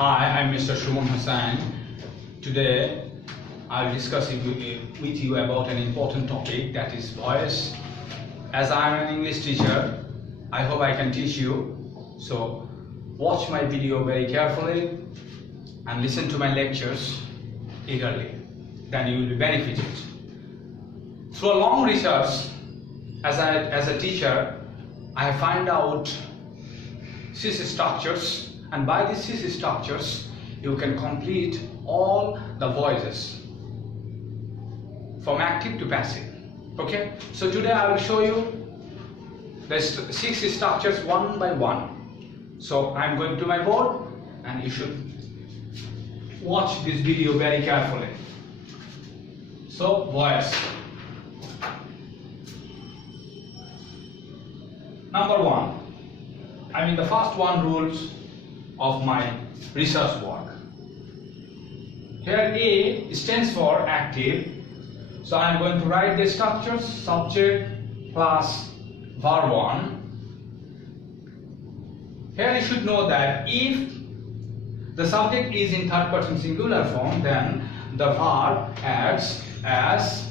Hi, I'm Mr. Shuman Hassan. Today I'll discuss with you about an important topic, that is voice. As I'm an English teacher, I hope I can teach you. So watch my video very carefully and listen to my lectures eagerly. Then you will be benefited. Through a long research, as a teacher, I find out 6 structures, and by these 6 structures you can complete all the voices from active to passive. Okay, so today I will show you the 6 structures one by one. So I'm going to my board and you should watch this video very carefully. So voice. Number 1, the first one rules of my research work. Here A stands for active, so I am going to write the structures subject plus verb 1. Here you should know that if the subject is in third person singular form, then the verb adds as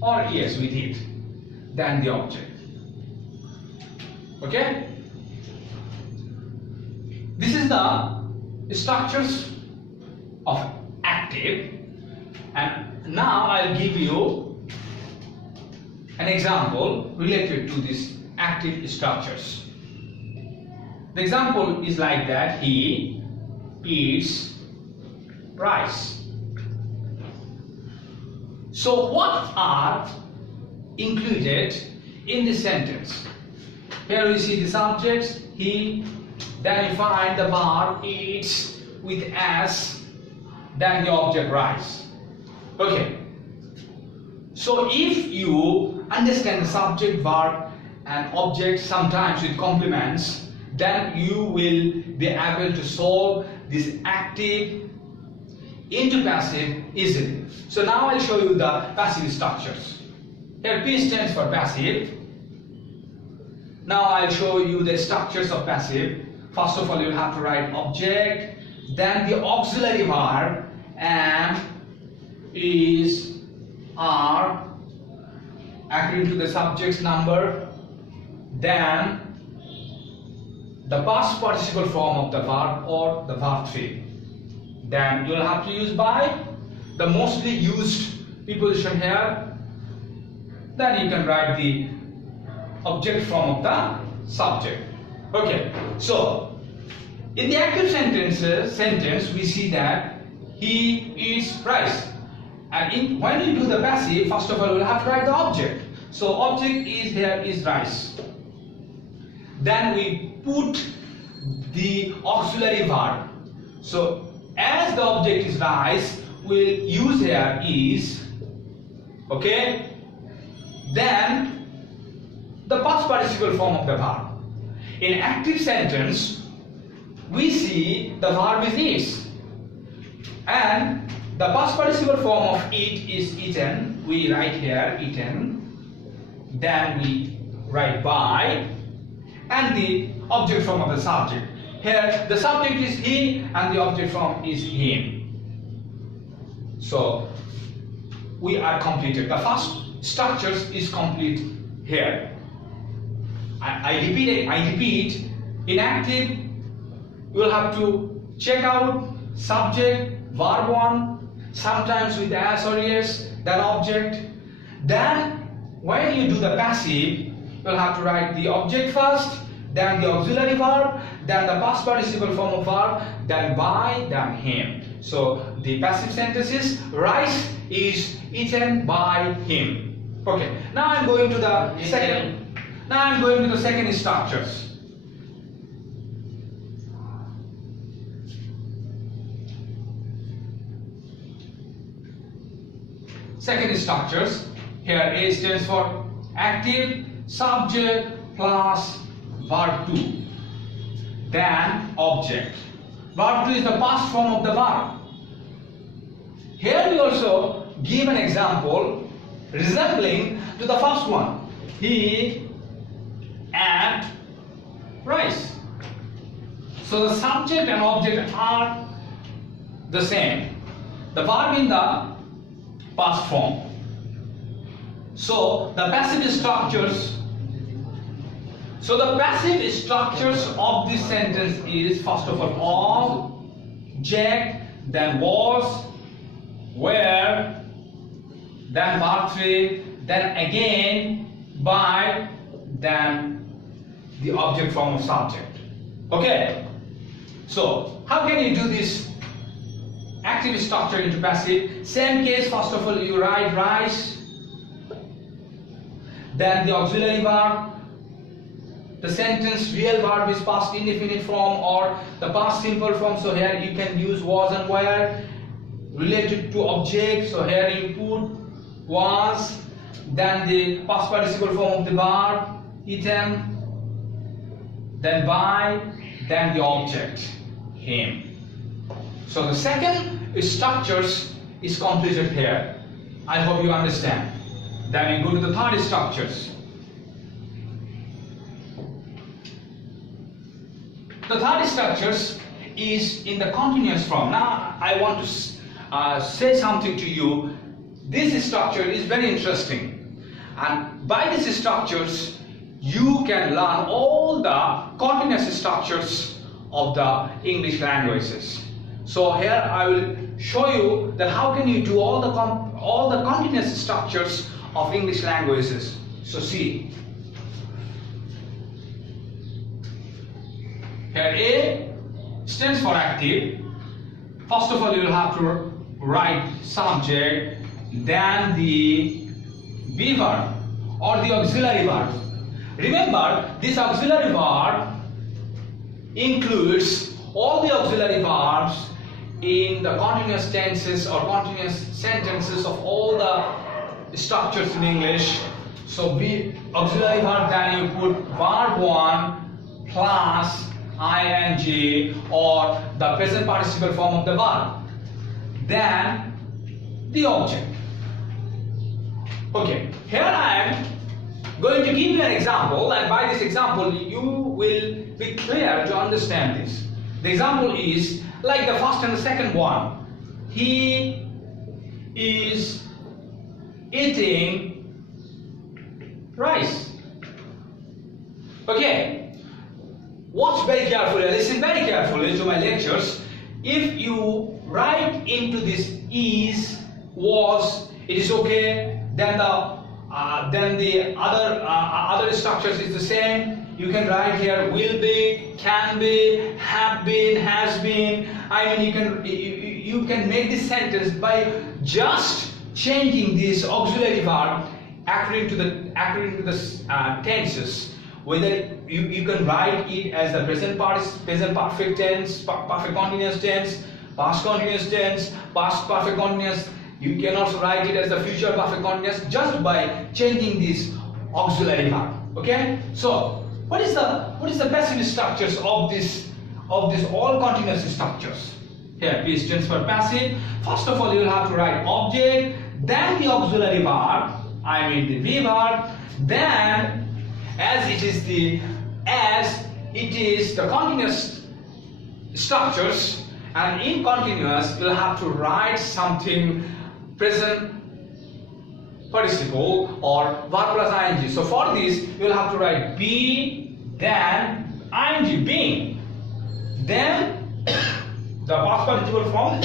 or es with it, then the object. Okay? This is the structures of active, and now I'll give you an example related to these active structures. The example is like that: he eats rice. So what are included in this sentence? Here we see the subjects, he, then you find the verb eats with s, then the object rice. Okay, so if you understand the subject, verb and object sometimes with complements, then you will be able to solve this active into passive easily. So now I'll show you the passive structures. Here P stands for passive. Now I'll show you the structures of passive. First of all, you'll have to write object, then the auxiliary verb am, is, are, according to the subject's number, then the past participle form of the verb or the verb 3. Then you'll have to use by, the mostly used preposition here. Then you can write the object form of the subject. Okay, so in the active sentence we see that he eats rice, and when you do the passive, first of all we'll have to write the object. So object is here is rice. Then we put the auxiliary verb. So as the object is rice, we'll use here is. Okay, then the past participle form of the verb. In active sentence, we see the verb is eats, and the past participle form of eat is eaten. We write here eaten, then we write by, and the object form of the subject. Here the subject is he and the object form is him. So we are completed. The first structures is complete here. I repeat, in active you will have to check out subject, verb 1, sometimes with as or es, then object. Then when you do the passive, you will have to write the object first, then the auxiliary verb, then the past participle form of verb, then by, then him. So the passive sentence is rice is eaten by him. Okay, now I'm going to the second. Now I'm going to the second structures. Second structures. Here A stands for active, subject plus verb 2. Then object. Verb 2 is the past form of the verb. Here we also give an example resembling to the first one. He ate rice. So the subject and object are the same. The verb in the past form. So the passive structures. So the passive structures of this sentence is first of all object, then was, where, then verb 3, then again by, then the object form of subject. Okay. So how can you do this active structure into passive? Same case. First of all, you write rise, then the auxiliary verb. The sentence real verb is past indefinite form or the past simple form. So here you can use was and were related to object. So here you put was, then the past participle form of the verb eaten, then by, then the object him. So the second structures is completed here. I hope you understand. Then we go to the third structures. The third structures is in the continuous form. Now I want to say something to you. This structure is very interesting, and by these structures you can learn all the continuous structures of the English languages. So here I will show you that how can you do all the continuous structures of English languages. So see. Here A stands for active. First of all, you will have to write subject, then the be verb or the auxiliary verb. Remember, this auxiliary verb includes all the auxiliary verbs in the continuous tenses or continuous sentences of all the structures in English. So be auxiliary verb, then you put verb 1 plus ing or the present participle form of the verb, then the object. Okay, here I am going to give you an example, and by this example you will be clear to understand this. The example is like the first and the second one. He is eating rice. Okay. Watch very carefully, listen very carefully to my lectures. If you write into this is, was, it is okay. Then the other structures is the same. You can write here will be, can be, have been, has been. I mean, you can make this sentence by just changing this auxiliary verb according to the tenses. Whether you can write it as the present perfect tense, perfect continuous tense, past continuous tense, past perfect continuous. You can also write it as the future perfect continuous just by changing this auxiliary verb. Okay? So what is the passive structures of this all continuous structures? Here P stands for passive. First of all, you will have to write object, then the auxiliary verb, I mean the be verb, then as it is the continuous structures, and in continuous you'll have to write something present participle or verb plus ing. So for this you'll have to write be, then ing, being, then the past participle form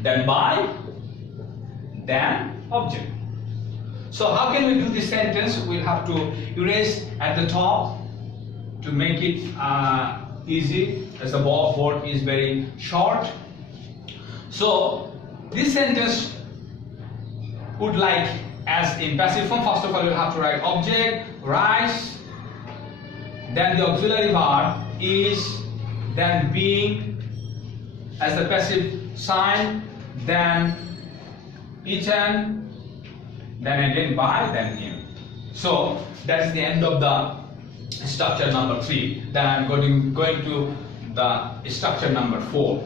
then by, then object. So how can we do this sentence? We'll have to erase at the top to make it easy, as the board is very short. So this sentence would like as in passive form. First of all, you'll have to write object, rise, then the auxiliary verb is, then being as the passive sign, then eaten, then again by, then him. So that is the end of the structure number 3. Then I am going to the structure number 4.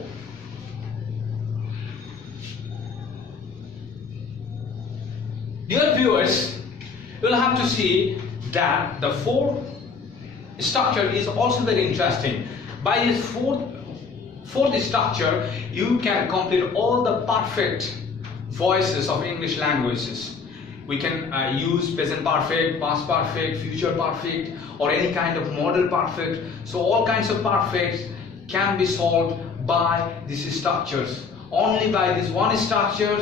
Dear viewers, you will have to see that the 4 structure is also very interesting. By this fourth structure, you can complete all the perfect voices of English languages. We can use present perfect, past perfect, future perfect, or any kind of modal perfect. So all kinds of perfects can be solved by these structures. Only by this one structure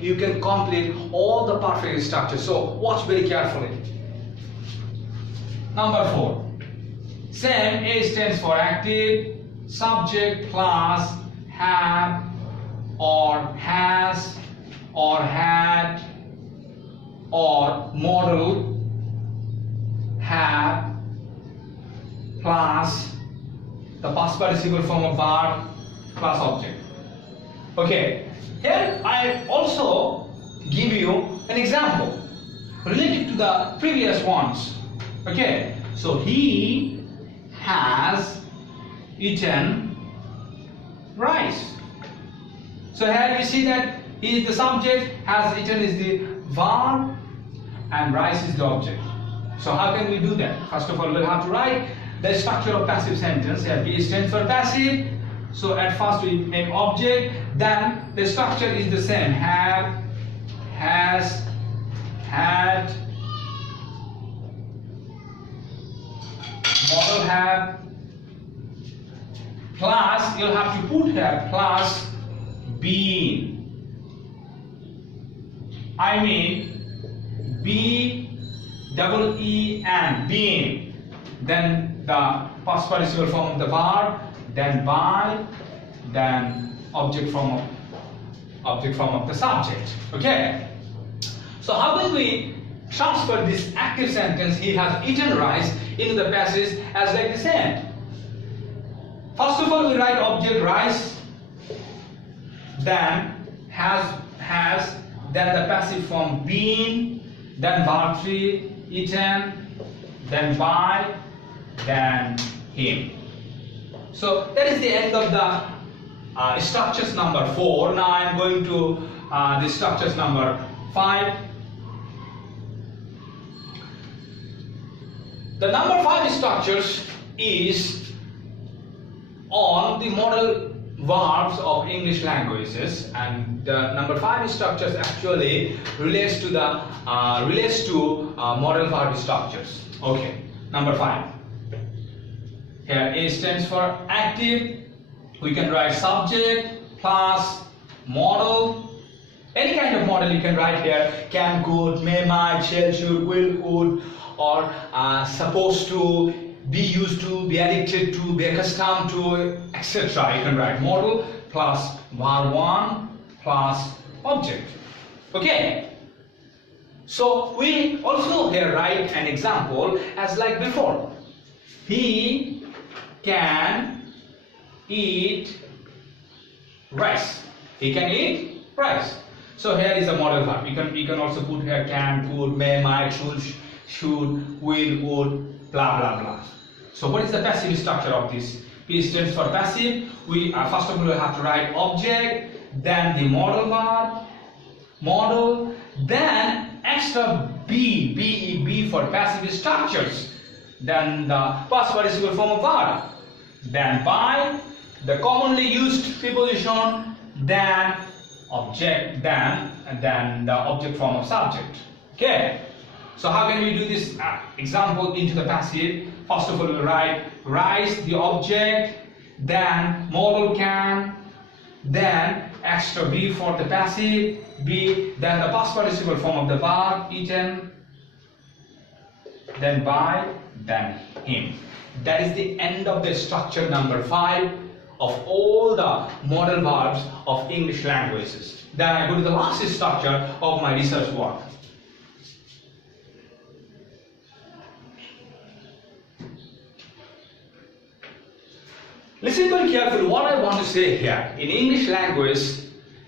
you can complete all the perfect structures. So watch very carefully. Number 4. Same. A stands for active, subject plus have or has or had or modal have plus the past participle form of verb plus object. Okay, here I also give you an example related to the previous ones. Okay, so he has eaten rice. So here you see that he is the subject, has eaten is the verb, and rice is the object. So how can we do that? First of all, we'll have to write the structure of passive sentence. Here B stands for passive. So at first we make object, then the structure is the same. Have, has, had, modal have, plus you'll have to put here plus been. I mean B-double-E-N, been. Then the past participle form of the verb, then by, then object form of the subject. Okay. So how can we transfer this active sentence "he has eaten rice" into the passage as like this end? First of all, we write object rice, then has, then the passive form been, then verb 3 eaten, then by, then him. So that is the end of the structures number 4. Now I am going to the structures number 5. The number 5 structures is on the modal verbs of English languages, and the number 5 structures actually relates to modal verb structures. Okay, number 5. Here A stands for active. We can write subject plus modal. Any kind of modal you can write here: can, could, may, might, shall, should, will, would, or supposed to, be used to, be addicted to, be accustomed to, etc. You can write modal plus verb 1 plus object. Okay. So we also here write an example as like before. He can eat rice. He can eat rice. So here is a modal verb. You can also put here can, could, may, might, should, will, would, blah blah blah. So what is the passive structure of this? P stands for passive. We first of all we have to write object, then the modal verb, modal, then extra B for passive structures, then the past participle form of verb, then by, the commonly used preposition, then object, then the object form of subject. Okay. So how can we do this example into the passive? First of all, we write rice, the object, then modal can, then extra B for the passive, B, then the past participle form of the verb, eaten, then by, then him. That is the end of the structure number 5 of all the modal verbs of English languages. Then I go to the last structure of my research work. Listen very carefully what I want to say here. In English language,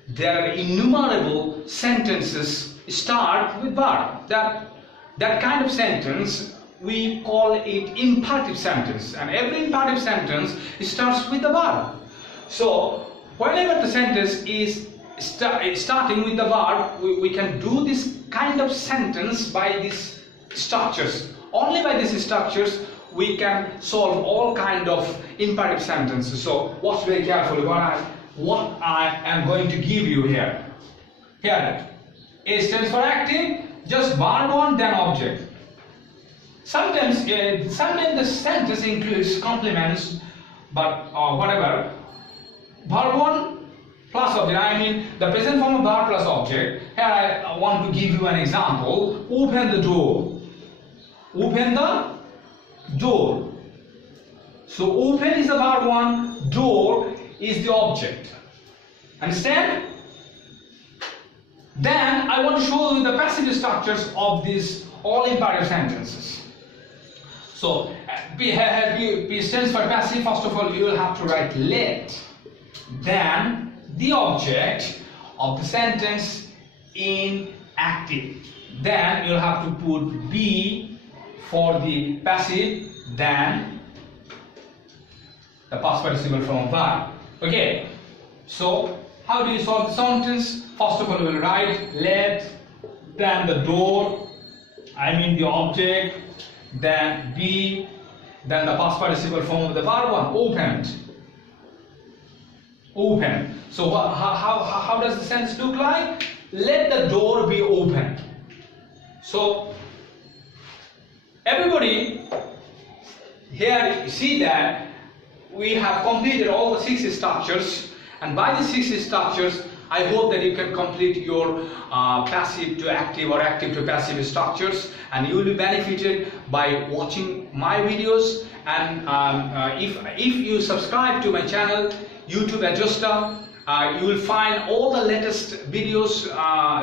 there are innumerable sentences start with verb. That kind of sentence, we call it imperative sentence. And every imperative sentence starts with the verb. So, whenever the sentence is starting with the verb, we can do this kind of sentence by these structures only by these structures we can solve all kind of imperative sentences. So watch very carefully what I am going to give you here. Here, A stands for active, just verb 1 then object. Sometimes the sentence includes complements, but whatever. Verb 1 plus object, I mean the present form of verb plus object. Here I want to give you an example. Open the door. Open the door. So open is the verb 1, door is the object. Understand? Then I want to show you the passive structures of these all imperative sentences. So P stands for passive. First of all, you will have to write let, then the object of the sentence in active. Then you'll have to put be for the passive, then the past participle form of verb. Okay, so how do you solve the sentence? First of all, we will write let, then the door, I mean the object, then be, then the past participle form of the verb 1, opened. Open. So how does the sentence look like? Let the door be opened. So everybody here, you see that we have completed all the 6 structures, and by the 6 structures I hope that you can complete your passive to active or active to passive structures, and you will be benefited by watching my videos. And if you subscribe to my channel YouTube Adjuster, you will find all the latest videos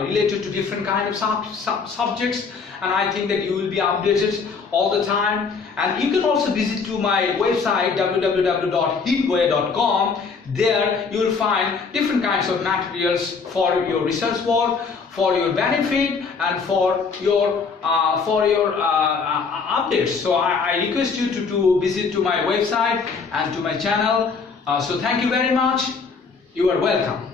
related to different kind of subjects, and I think that you will be updated all the time. And you can also visit to my website www.hitgoya.com. There you will find different kinds of materials for your research work, for your benefit, and for your updates. So I request you to visit to my website and to my channel. So thank you very much. You are welcome.